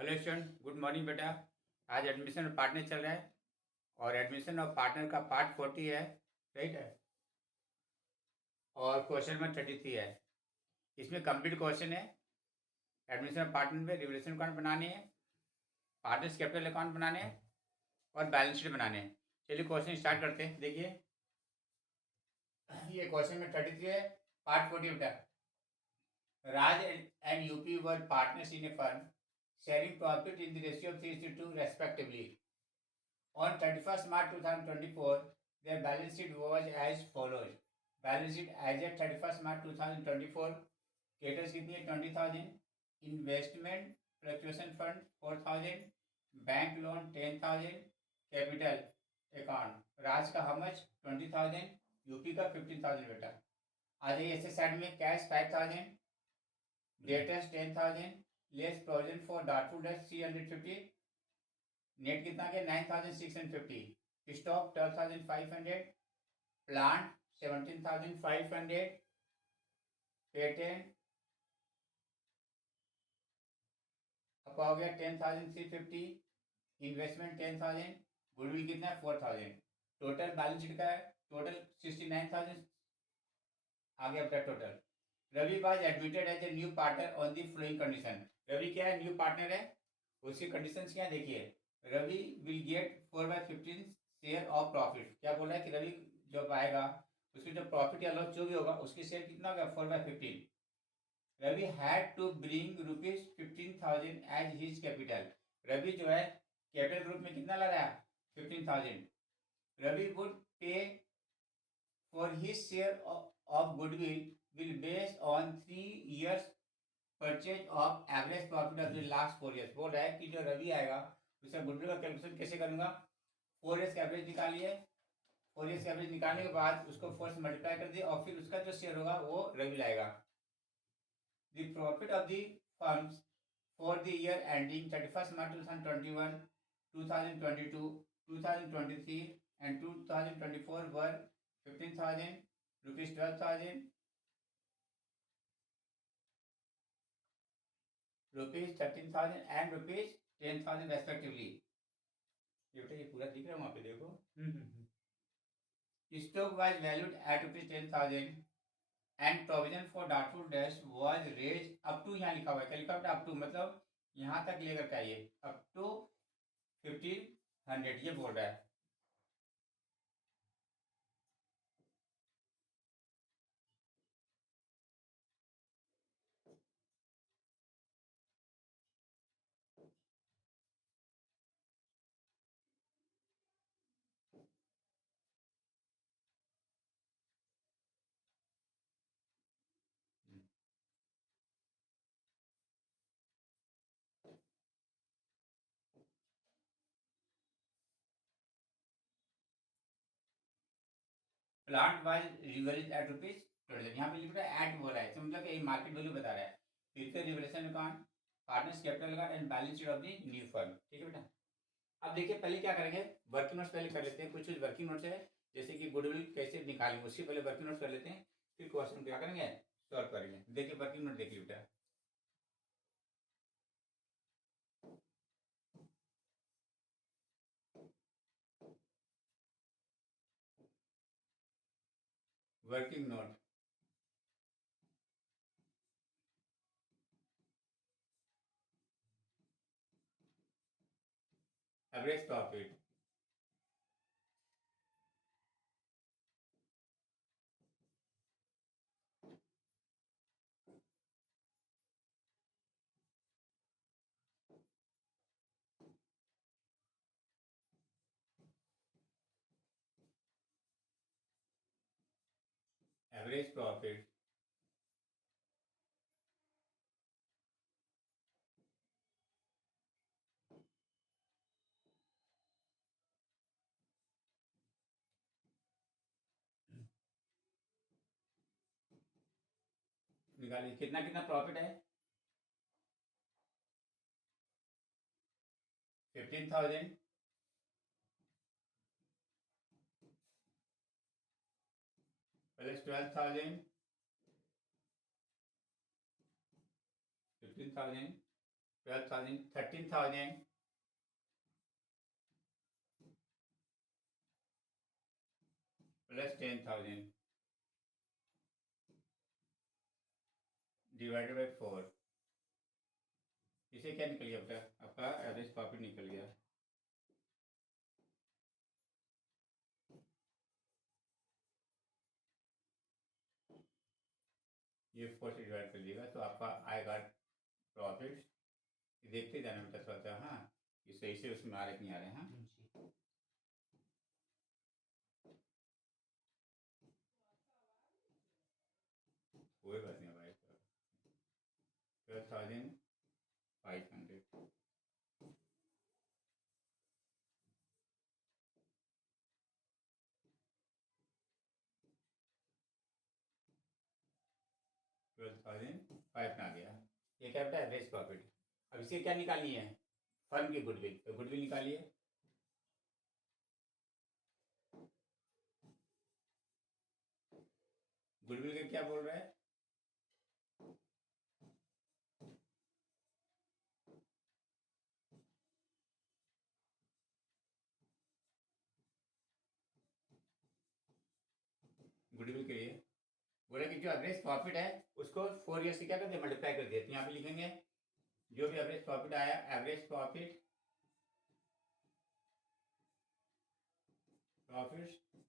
Hello student, good morning बेटा। आज admission और पार्टनर चल रहा है और एडमिशन और पार्टनर का पार्ट 40 है, राइट है। और क्वेश्चन नंबर 33 है। इसमें कंप्लीट क्वेश्चन है। एडमिशन और पार्टनर में रिवोल्यूशन अकाउंट बनाने हैं, पार्टनर्स कैपिटल अकाउंट बनाने हैं और बैलेंस शीट बनाने हैं। चलिए क्वेश्चन स्टार्ट करते हैं। देखिए, ये क्वेश्चन में 33 है, पार्ट 40 बेटा। Raj and UP were partners in a firm, sharing profit in the ratio of 3:2 respectively. On 31st March 2024, their balance sheet was as follows. Balance sheet as at 31st March 2024, caters कितनी है 20,000, investment fluctuation fund 4,000, bank loan 10,000, capital account राज का how much 20,000, UP का 15,000 बेटा। आ जाइए ऐसे side में cash 5,000, debtors 10,000, less provision for doubtful dates 350, net कितना के 9,650, स्टॉक 12,500, प्लांट 17,500, पेटेंट आपका हो गया 10,350, इन्वेस्टमेंट 10,000, गुडविल कितना है 4,000। टोटल बैलेंस शीट का है टोटल 69,000 आ गया अपना total. Ravi was admitted as a new partner on the flowing condition. Ravi क्या है, न्यू पार्टनर है। उसकी कंडीशंस क्या है देखिए। Ravi will get 4/15 share of profit. क्या बोला है कि रवि जब आएगा उसकी जो प्रॉफिट या लॉस जो भी होगा उसकी शेयर कितना होगा 4/15। Ravi had to bring ₹15,000 as his capital. Ravi जो है कैपिटल ग्रुप में कितना ला रहा है 15,000। रवि वुड पे for his share of goodwill will based on 3 years purchase of average profit of the last 4 years। बोल रहा है कि जो रवि आएगा उसका गुडविल का कैलकुलेशन कैसे करूंगा। 4 years का एवरेज निकालिए, 4 years का एवरेज निकालने के बाद उसको 4 से मल्टीप्लाई कर दिए और फिर उसका जो शेयर होगा वो रवि लाएगा। The profit of the firms for the year ending 31st March 2021, 2022, 2023 and 2024 were 15,000, rupees 12,000, rupees 13,000 and rupees 10,000 respectively. ये बेटा ये पूरा दिख रहा है वहां पे देखो। Stock was valued at rupees 10,000 and provision for doubtful debts was raise up to. यहाँ लिखा हुआ है क्या लिखा हुआ है अप टू, मतलब यहाँ तक लेकर के आइए अप टू 1,500 ये बोल रहा है। Plant was revalued at rupees 20,000। यहाँ पे लिख रहा है एट बोल रहा है, तो मतलब ये मार्केट वैल्यू बता रहा है। फिर से revaluation account, partners capital account and balance sheet of the new firm. ठीक है बेटा। अब देखिए पहले क्या करेंगे, वर्किंग नोट्स पहले कर लेते हैं। कुछ वर्किंग नोट्स है जैसे कि गुडविल कैसे निकालेंगे उससे पहले वर्किंग नोट्स कर लेते हैं, फिर क्वेश्चन क्या करेंगे सॉल्व करेंगे। देखिए वर्किंग नोट देखिए बेटा। Working note average profit, average profit निकालिए। कितना कितना प्रॉफिट है 15,000 प्लस 12,000, 15,000 12,000, 13,000 plus 10,000 डिवाइडेड बाई 4। इसे क्या निकल गया बेटा? आपका एवरेज प्रॉफिट निकल गया। ये 4 से डिवाइड कर लीजिएगा तो आपका आएगा प्रॉफिट। देखते जाना बेटा थोड़ा सा, हाँ ये सही से उसमें आ रहे नहीं आ रहे हैं। हाँ कोई बात नहीं भाई। 12,500 12,500 आ गया। ये क्या बेटा? Average profit. अब इसे क्या निकालनी है? फर्म की गुडविल। तो गुडविल निकालिए। गुडविल का क्या बोल रहा है? गुडविल के लिए बोला कि जो एवरेज प्रॉफिट है उसको 4 ईयर से क्या करते हैं? मल्टीप्लाई कर दिए। तो यहाँ पे लिखेंगे जो भी एवरेज प्रॉफिट आया, average profit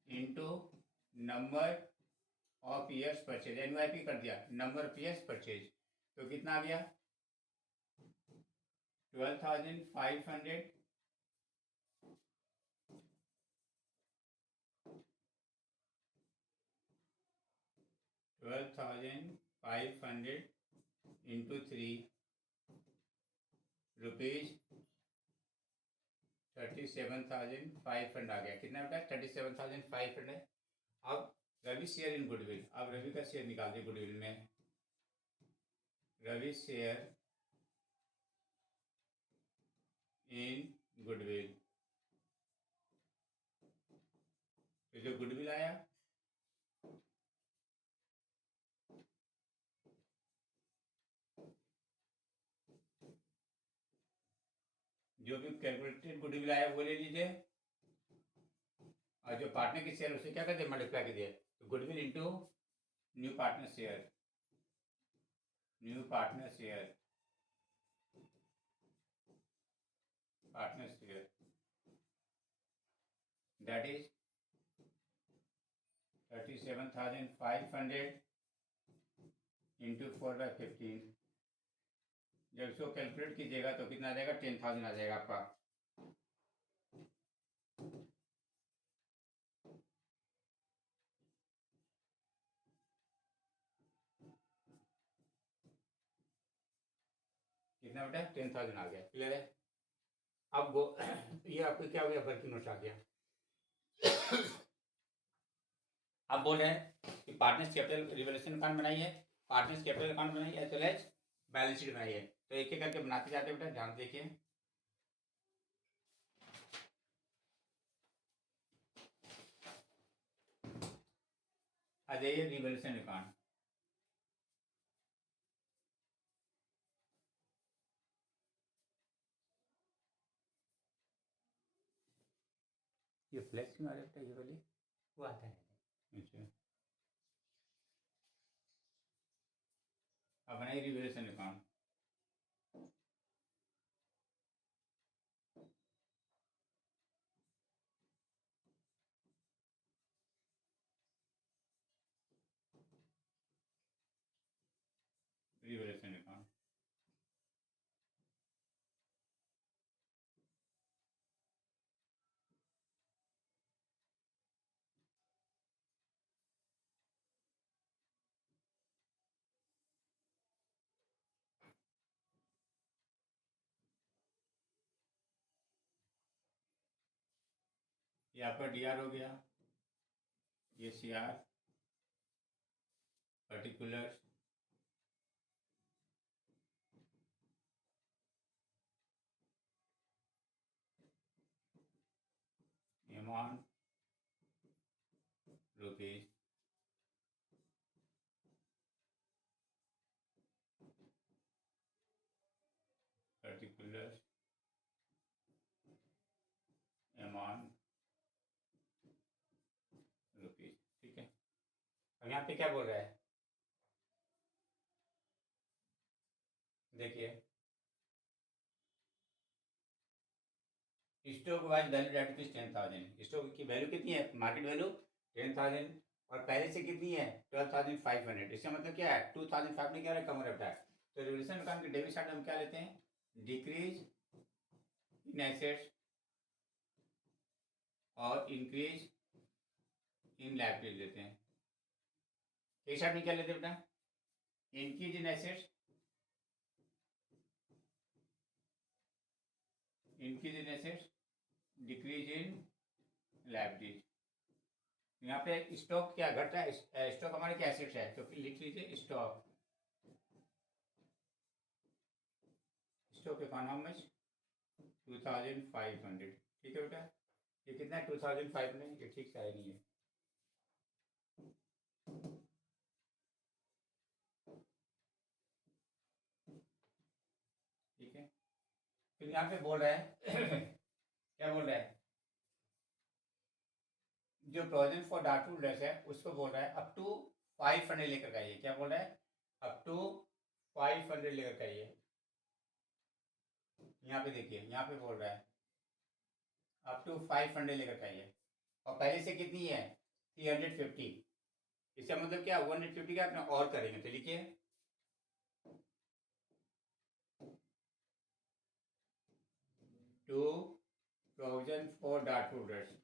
into number of years purchase, NYP कर दिया, नंबर ऑफ ईयर्स परचेज। तो कितना आ गया? 12,500 12,500 इंटू 3 रुपीज 37,500 आ गया। कितना बेटा? 37,500। अब रवि शेयर इन गुडविल। अब रवि का शेयर निकाल दिए गुडविल में। Ravi share in goodwill. तो जो गुडविल आया जो भी कैलकुलेटेड गुडविल आया वो ले लीजिए, और जो पार्टनर के शेयर उसे क्या कर दिए? मल्टीप्लाई कर दिए। तो goodwill into new partner share, new partner share, partner share that is 37,500 into 4/15। जब इसको कैलकुलेट कीजिएगा तो कितना आ जाएगा? 10,000 आ जाएगा आपका। कितना बेटा? 10,000 आ गया। क्लियर है? अब वो ये आपको क्या हो गया? वर्किंग नोट आ गया। अब बोल रहे हैं कि पार्टनर्स कैपिटल रिवोल्यूशन अकाउंट बनाइए, पार्टनर्स कैपिटल अकाउंट बनाइए, as well as balance sheet बनाइए। तो एक एक करके बनाते जाते बेटा, ध्यान देखिए। आ जाइए रिवोल्यूशन अकाउंट। ये फ्लैश क्यों आ रहा है? ये वाली वो आता है। अच्छा, अब बनाइए रिवोल्यूशन अकाउंट। रिवोल्यूशन अकाउंट ये आपका डीआर हो गया, ये CR, particular, amount rupees, holders amount rupees, ठीक है। अब यहाँ पे क्या बोल रहा है, देखिए stock wise value at rupees 10,000, stock की वैल्यू कितनी है, मार्केट वैल्यू 10,000 और पहले से कितनी है 12,500, इसका मतलब क्या है 2,500 ने क्या है कम रखा है। तो रिवोल्यूशन अकाउंट के डेबिट साइड हम क्या लेते हैं, डिक्रीज इन एसेट्स और इंक्रीज इन लायबिलिटीज लेते हैं। एक साइड में क्या लेते हैं बेटा, increase in assets, increase in assets, decrease in liabilities. यहाँ पे स्टॉक क्या घट रहा है, स्टॉक हमारे क्या एसेट्स है, तो लिख लीजिए stock, stock account how much 2,500, ठीक है बेटा। ये कितना है 2,500, ये ठीक से आया नहीं है। ठीक है, फिर यहाँ पे बोल रहा है क्या बोल रहा है, जो प्रोविजन फॉर डाउटफुल डेट्स है उसको बोल रहा है अप टू 500 लेकर आइए, क्या बोल रहा है, अप टू 500 लेकर आइए। यहाँ पे देखिए, यहाँ पे बोल रहा है अप टू 500 लेकर आइए, और पहले से कितनी है 350, इसका मतलब क्या 150 का अपना और करेंगे, तो लिखिए to provision for doubtful debts,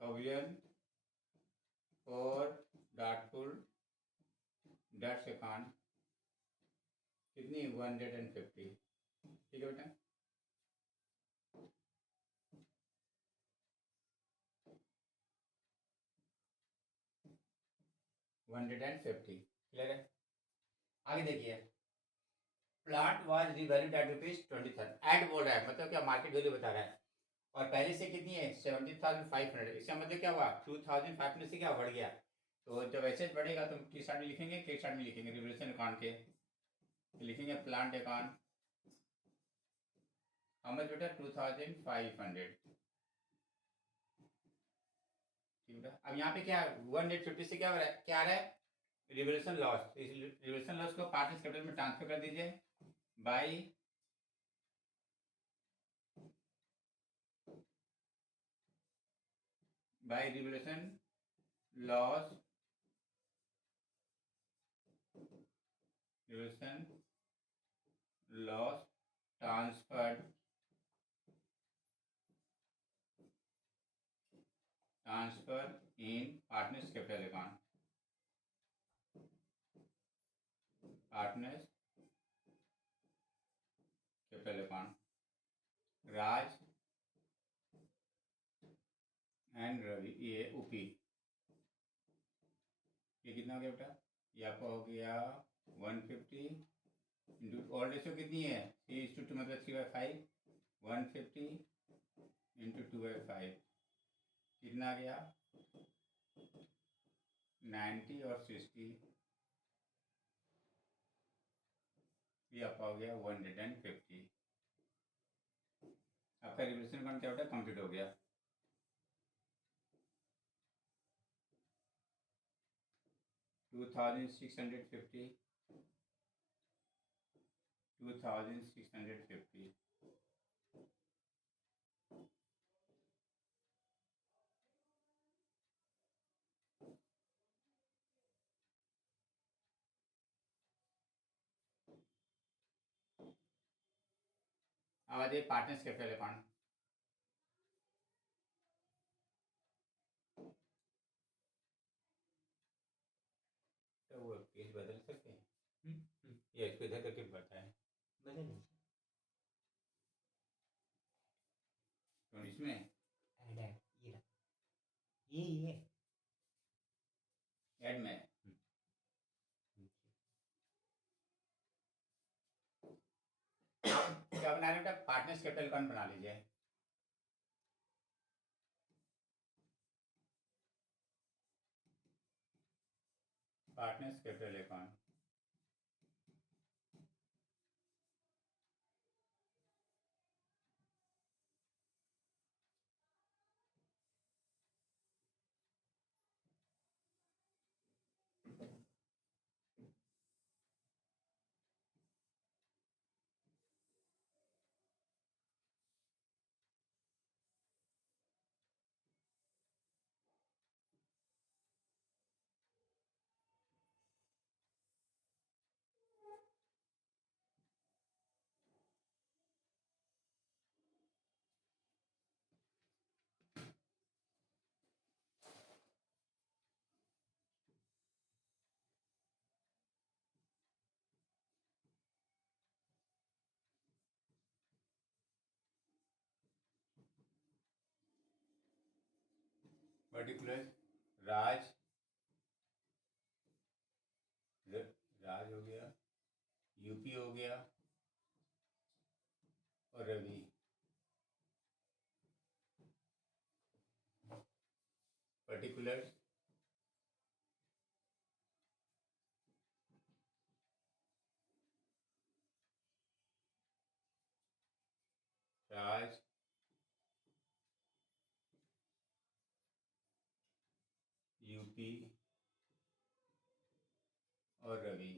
provision for doubtful debts account कितनी 150, ठीक है बेटा। क्लियर है। आगे देखिए, plant was revalued at rupees 20,000, add बोल रहा है मतलब क्या मार्केट वैल्यू बता रहा है, और पहले से कितनी है 70,500, इसका मतलब क्या हुआ 2,500 से क्या बढ़ गया। तो जब ऐसे बढ़ेगा तो किस साइड में लिखेंगे, किस साइड में लिखेंगे, रिवोल्यूशन अकाउंट के लिखेंगे प्लांट अकाउंट हाउ मच बेटा 2,500, ठीक है। अब यहाँ पे क्या 150 से क्या हो रहा है, क्या आ रहा है रिवोल्यूशन लॉस, इस रिवोल्यूशन लॉस को पार्टनर्स कैपिटल में ट्रांसफर कर दीजिए by revaluation loss, revaluation loss transferred in partners capital account, partners capital account, Raj and Ravi, ये ऊपी, ये कितना हो गया बेटा, ये आपका हो गया 150 इंटू ऑल रेशियो कितनी है 3:2 मतलब 3/5, 150 इंटू 2/5 कितना आ गया 90 और 60, ये आपका हो गया 150। आपका रिवोल्यूशन अकाउंट क्या बेटा कंप्लीट हो गया। Two thousand six hundred fifty, 2,650, अब आ जाइए पार्टनर्स कैपिटल अकाउंट, तो वो पेज बदल सकते हैं, ये इसको इधर करके बढ़ता है बदल, तो इसमें ऐड है ये ऐड में क्या बना रहे बेटा पार्टनर्स कैपिटल अकाउंट बना लीजिए, पार्टनर्स कैपिटल अकाउंट, राज, राज हो गया, यूपी हो गया और रवि। पर्टिकुलर्स, राज, यूपी और रवि।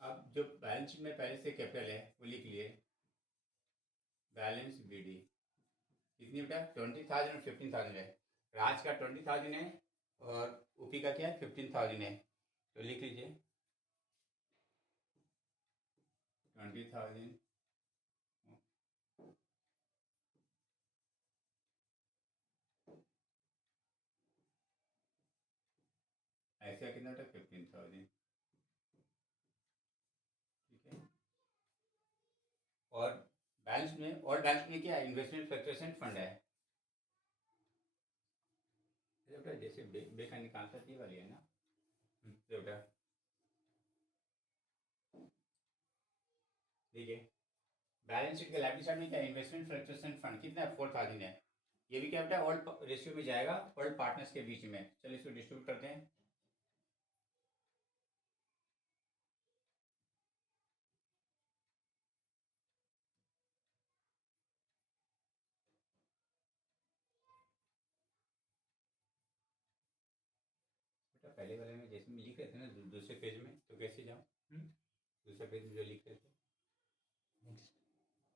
अब जो बैलेंस शीट में पहले से कैपिटल है वो लिख लिए, बैलेंस बीडी कितनी बेटा 20,000 और 15,000 है। राज का 20,000 है और ऊपी का क्या है 15,000 है, तो लिख लीजिए 20,000 ऐसा कितना बेटा 15,000, ठीक है। और बैलेंस में क्या है, इन्वेस्टमेंट फ्लक्चुएशन फंड है बेटा, जैसे बे का निकालता थी वाली है ना बेटा, ठीक है। बैलेंस शीट के लाइबिलिटी साइड में क्या है, इन्वेस्टमेंट फ्लक्चुएशन फंड कितना है 4,000 है। ये भी क्या बेटा ऑल रेशियो में जाएगा, ऑल पार्टनर्स के बीच में। चलिए इसको डिस्ट्रीब्यूट करते हैं। बेटा पहले वाले में जैसे में लिख रहे थे ना दूसरे पेज में, तो कैसे जाऊँ, दूसरे पेज में जो लिख रहे थे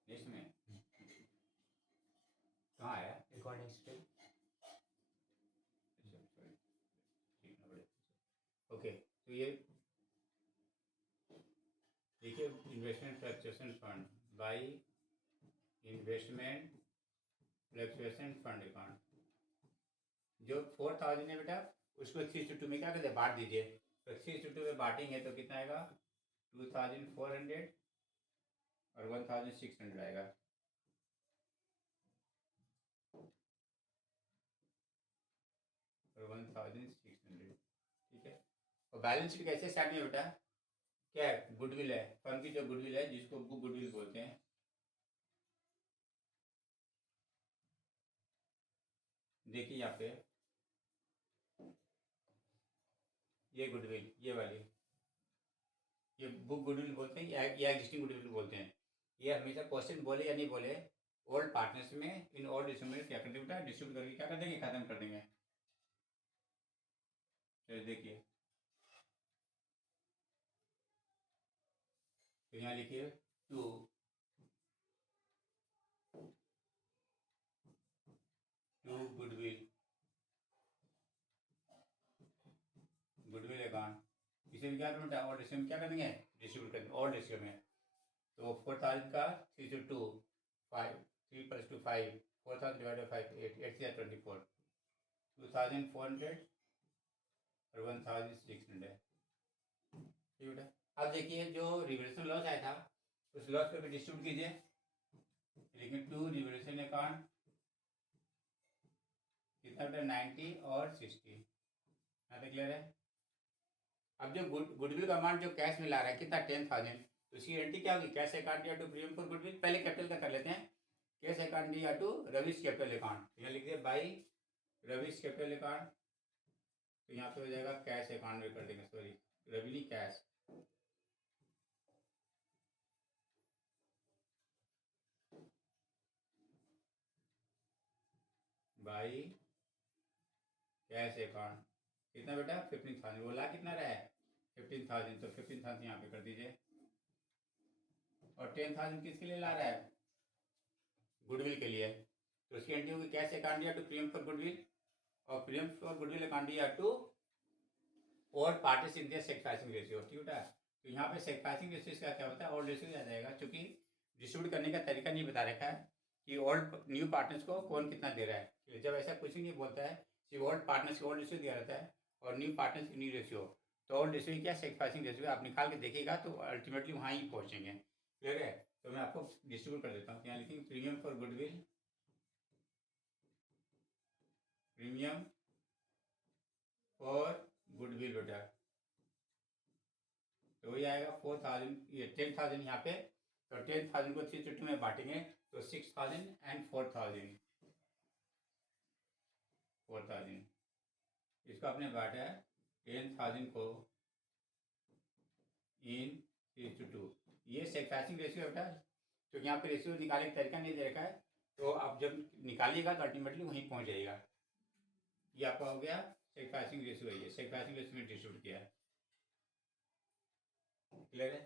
नेक्स्ट में कहाँ आया, ओके। तो ये देखिए investment fluctuation fund by investment fluctuation fund account, जो 4,000 है बेटा उसको 3/2 में क्या करते हैं बांट दीजिए, तो 3/2 में बांटेंगे तो कितना आएगा 2,400 और 1,600 आएगा। और 1,600, ठीक है। और बैलेंस शीट कैसे स्टार्ट में बेटा क्या है, गुडविल है, फर्म की जो गुडविल है जिसको बुक गुडविल बोलते हैं। देखिए यहाँ पे ये गुडविल, ये वाली, ये बुक गुडविल बोलते हैं या एग्जिस्टिंग गुडविल बोलते हैं। ये हमेशा क्वेश्चन बोले या नहीं बोले, ओल्ड पार्टनर्स में इन ओल्ड डिस्ट्रीब्यूट में क्या कर देंगे बेटा, डिस्ट्रीब्यूट करके क्या कर देंगे, खत्म कर देंगे। तो देखिए तो यहाँ लिखिए टू गुडविल, गुडविल अकाउंट, इसे भी क्या करना है और रेशियो में क्या कर देंगे डिस्ट्रीब्यूट कर देंगे और रेशियो में। तो 4,000 का 3/2 5 3 + 2 5, 4,000 डिवाइडेड बाई 5 8 8 से 24, 2,400 और 1,600, ठीक है बेटा। अब देखिए जो रिवोल्यूशन लॉस आया था उस लॉस को भी डिस्ट्रीब्यूट कीजिए, लेकिन टू रिवोल्यूशन अकाउंट कितना बेटा 90 और 60, यहाँ तक क्लियर है। अब जो गुडविल का अमाउंट जो कैश में ला रहा है कितना 10,000, तो उसकी गारंटी क्या होगी, कैश अकाउंट या टू प्रीमियम फॉर गुडविल, पहले कैपिटल का कर लेते हैं, कैश अकाउंट या टू रविश कैपिटल अकाउंट, यहाँ लिख दिया बाई रविश कैपिटल अकाउंट, तो यहाँ पे हो जाएगा कैश अकाउंट में कर देंगे, sorry Ravi cash, by cash account कितना बेटा 15,000, वो ला कितना रहा है 15,000, तो 15,000 यहाँ पे कर दीजिए। और 10,000 किसके लिए ला रहा है, गुडविल के लिए, तो उसकी एंट्री होगी कैश अकाउंट या टू प्रीमियम फॉर गुडविल, और प्रीमियम फॉर गुडविल अकाउंट या टू और parties in their sacrificing ratio, ठीक है। तो यहाँ पे सैक्रिफाइसिंग रेशियो का क्या होता है, ओल्ड रेशियो आ जाएगा, क्योंकि डिस्ट्रीब्यूट करने का तरीका नहीं बता रखा है कि ओल्ड न्यू पार्टनर्स को कौन कितना दे रहा है। जब ऐसा कुछ नहीं बोलता है, सिर्फ ओल्ड पार्टनर्स को ओल्ड रेशियो दिया रहता है और न्यू पार्टनर्स की न्यू रेशियो, तो ओल्ड रेशियो क्या सैक्रिफाइसिंग रेशियो आप निकाल के देखिएगा तो अल्टीमेटली वहाँ ही पहुँचेंगे, क्लियर है। तो मैं आपको डिस्ट्रीब्यूट कर देता हूँ, यहाँ लिखेंगे प्रीमियम फॉर गुडविल प्रीमियम और गुडविल बेटा, तो वही आएगा 4000, ये 10,000 यहाँ पे, तो 10,000 को 3 में बांटेंगे तो 6,000 एंड 4,000, इसको आपने बांटा है 10,000 को इन 3:2, ये सैक्रिफाइसिंग रेशियो है बेटा, क्योंकि यहाँ पे रेशियो निकालने का तरीका नहीं दे रखा है, तो आप जब निकालिएगा तो अल्टीमेटली वहीं पहुंच जाएगा। ये आपका हो गया सैक्रिफाइसिंग रेशियो है, ये सैक्रिफाइसिंग रेशियो में डिस्ट्रीब्यूट किया है। क्लियर है?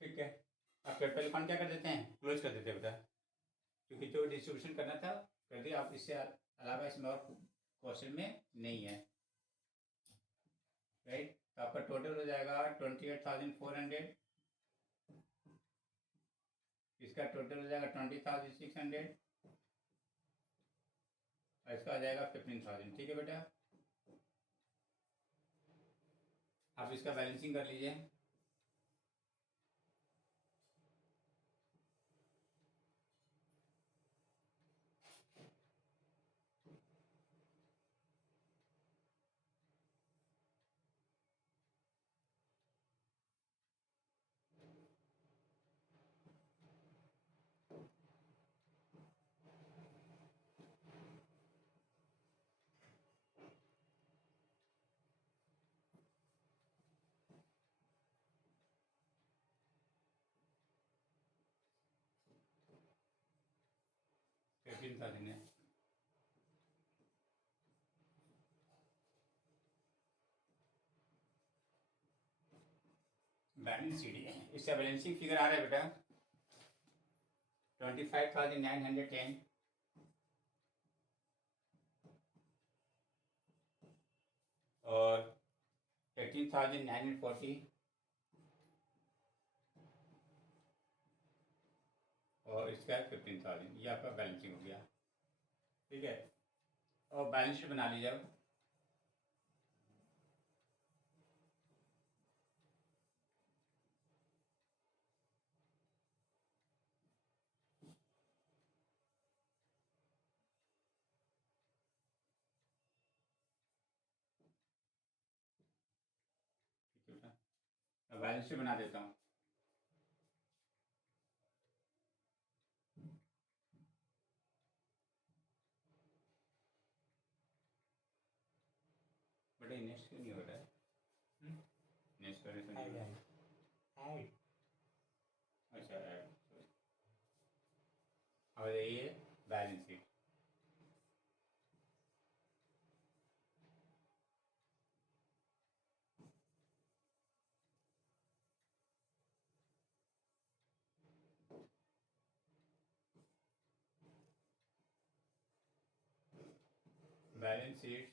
ठीक है, आप कैपिटल अकाउंट क्या कर देते हैं, क्लोज कर देते हैं बेटा, क्योंकि जो डिस्ट्रीब्यूशन करना था कर दिया। आप इससे अलावा इसमें और क्वेश्चन में नहीं है, राइट। तो आपका टोटल हो जाएगा 28,400, इसका टोटल हो जाएगा 20,600, और इसका आ जाएगा 15,000। ठीक है बेटा, आप इसका बैलेंसिंग कर लीजिए। फिफ्टीन थाउजेंड है, बैलेंस शीट है, इसका बैलेंसिंग फिगर आ रहा है बेटा 25,910, और 18,940, और इसका 15,000। ये आपका बैलेंसिंग हो गया। ठीक है, और बैलेंस शीट बना लीजिए अब। बैलेंस शीट बना देता हूँ। बेटा नेक्स्ट क्यों नहीं हो रहा है? नेक्स्ट करने से नहीं हो रहा है। अच्छा ऐड, और ये balance sheet, balance sheet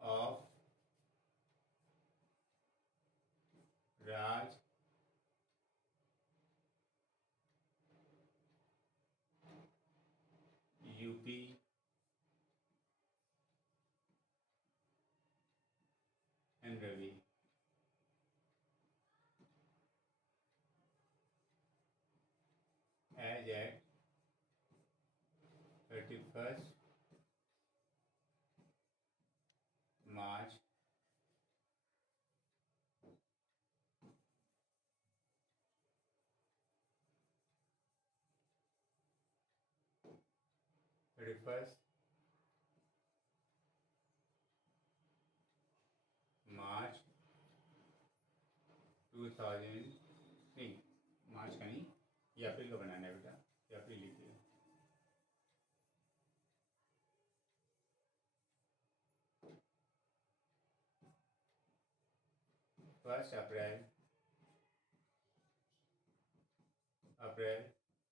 of Raj UP and Ravi. As at 31st March 31st March 2000, नहीं मार्च का नहीं, ये अप्रैल का बनाना है बेटा, ये अप्रैल लिखिए। First April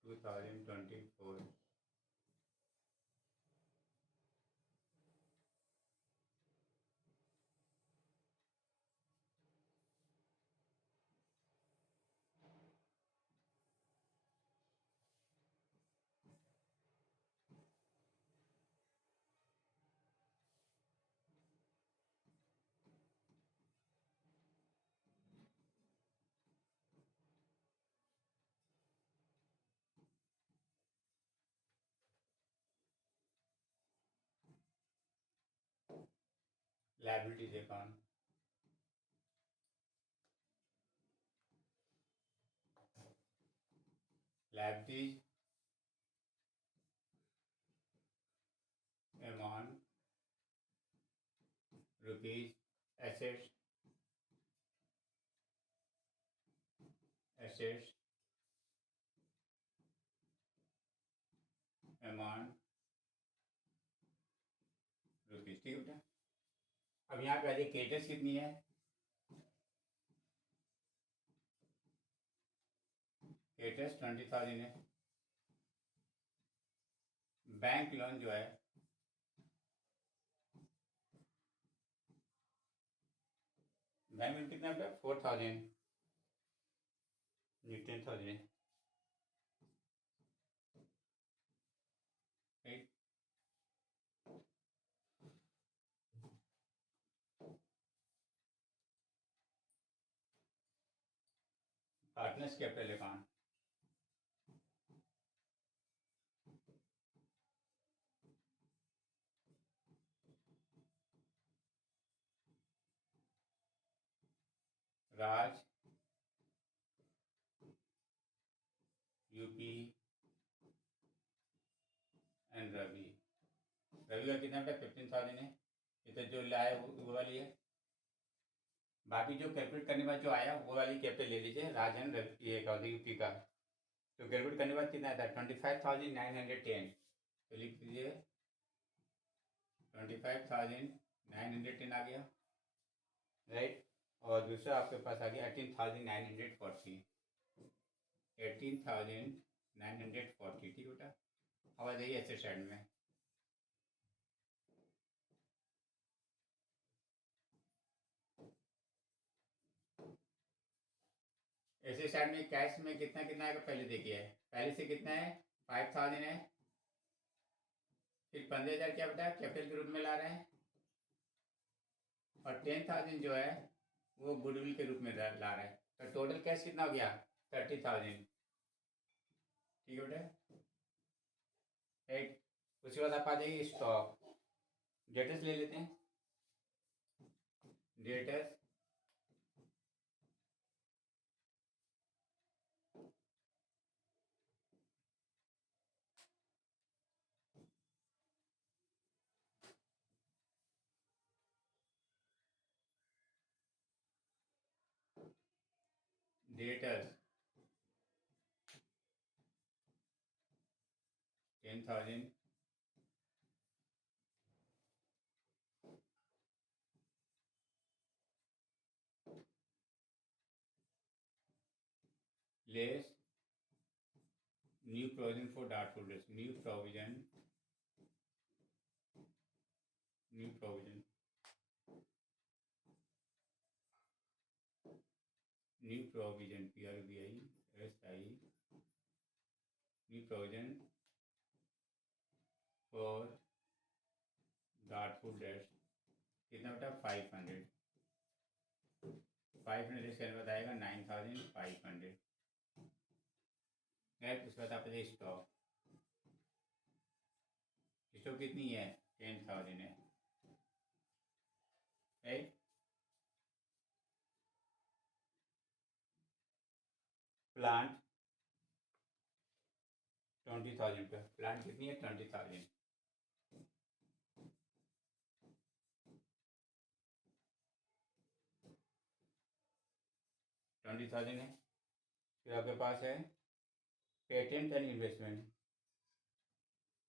2024, liabilities account, liabilities amount rupees, assets amount rupees. ठीक है बेटा। अब यहाँ पे आ जाइए, क्रेडिटर्स कितनी है, क्रेडिटर्स 20,000 है। बैंक लोन जो है बैंक लोन कितना है 4,000, 10,000 है। Right. Partners capital account, Raj, UP and Ravi. Ravi का कितना बेटा 15,000 है। ये तो जो लाया वो वाली है। बाकी जो कैलकुलेट करने के बाद जो आया वो वाली कैपिटल ले लीजिए, राज एंड रवि, ये क्या होता है यूपी का। तो कैलकुलेट करने के बाद कितना आता है 25,910। तो लिख दीजिए 25,910 आ गया। राइट। और दूसरा आपके पास आ गया 18,940, 18,940। ठीक बेटा। अब आ जाइए ऐसे साइड में, ऐसे साइड में कैश में कितना कितना आएगा पहले देखिए। पहले से कितना है 5,000 है, फिर 15,000 क्या बेटा कैपिटल के रूप में ला रहे हैं, और 10,000 जो है वो गुडविल के रूप में ला रहा है। तो टोटल कैश कितना हो गया 30,000। ठीक है बेटा। राइट। उसके बाद आप आ जाइए स्टॉक, डेटर्स ले लेते हैं। Debtors debtors 10,000 less new provision for doubtful dates, new provision PROVISI new provision for doubtful dates. कितना बेटा 500, 500 से बताएगा 9,500। उसके बाद आप स्टॉक, स्टॉक कितनी है 10,000 है। राइट। प्लांट 20,000 का, प्लांट कितनी है 20,000। 20,000 है। फिर आपके पास है पेटेंट एंड इन्वेस्टमेंट।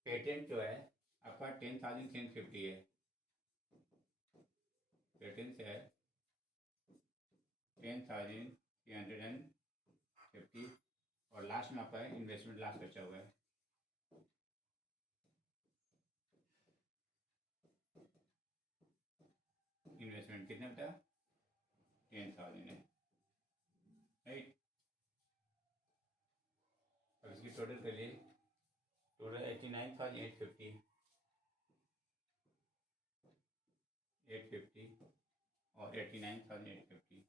पेटेंट जो है आपका 10,350 है, पेटेंट है 10,350। और लास्ट में आपका है इन्वेस्टमेंट, लास्ट बचा हुआ है। इन्वेस्टमेंट कितना बता 10,000 है। राइट। और इसकी टोटल करिए, टोटल 89,850, 850 और 89,850।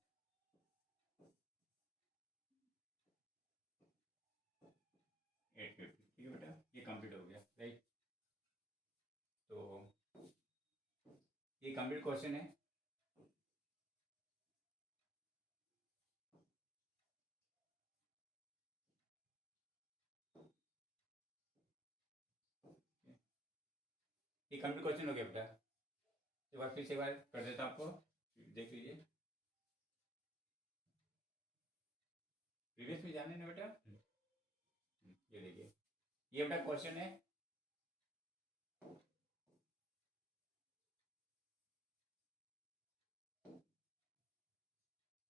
850। ठीक है बेटा, ये कंप्लीट हो गया। राइट। तो ये कंप्लीट क्वेश्चन है। ये कंप्लीट क्वेश्चन हो गया बेटा। एक बार फिर से एक बार कर देता हूँ आपको, देख लीजिए। प्रीवियस में जाने ना बेटा। ये देखिए, ये बेटा क्वेश्चन है।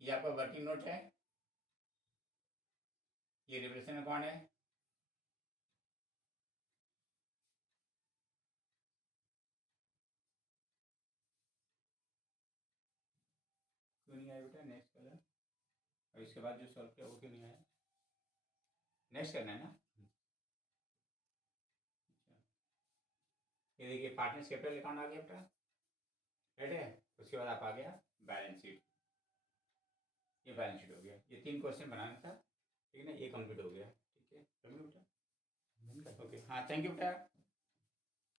ये आपका वर्किंग नोट है, ये रिवलेशन में कौन है, क्यों नहीं आया बेटा, नेक्स्ट कलर। और इसके बाद जो सॉल्व किया वो क्यों नहीं आया, नेक्स्ट करना है ना। अच्छा, ये देखिए पार्टनर्स कैपिटल अकाउंट आ गया बेटा, राइट है। उसके बाद आप आ गया बैलेंस शीट, ये बैलेंस शीट हो गया। ये 3 क्वेश्चन बनाना था, ठीक है ना, ये कंप्लीट हो गया। ठीक है, चलो बेटा, ओके, हाँ थैंक यू बेटा।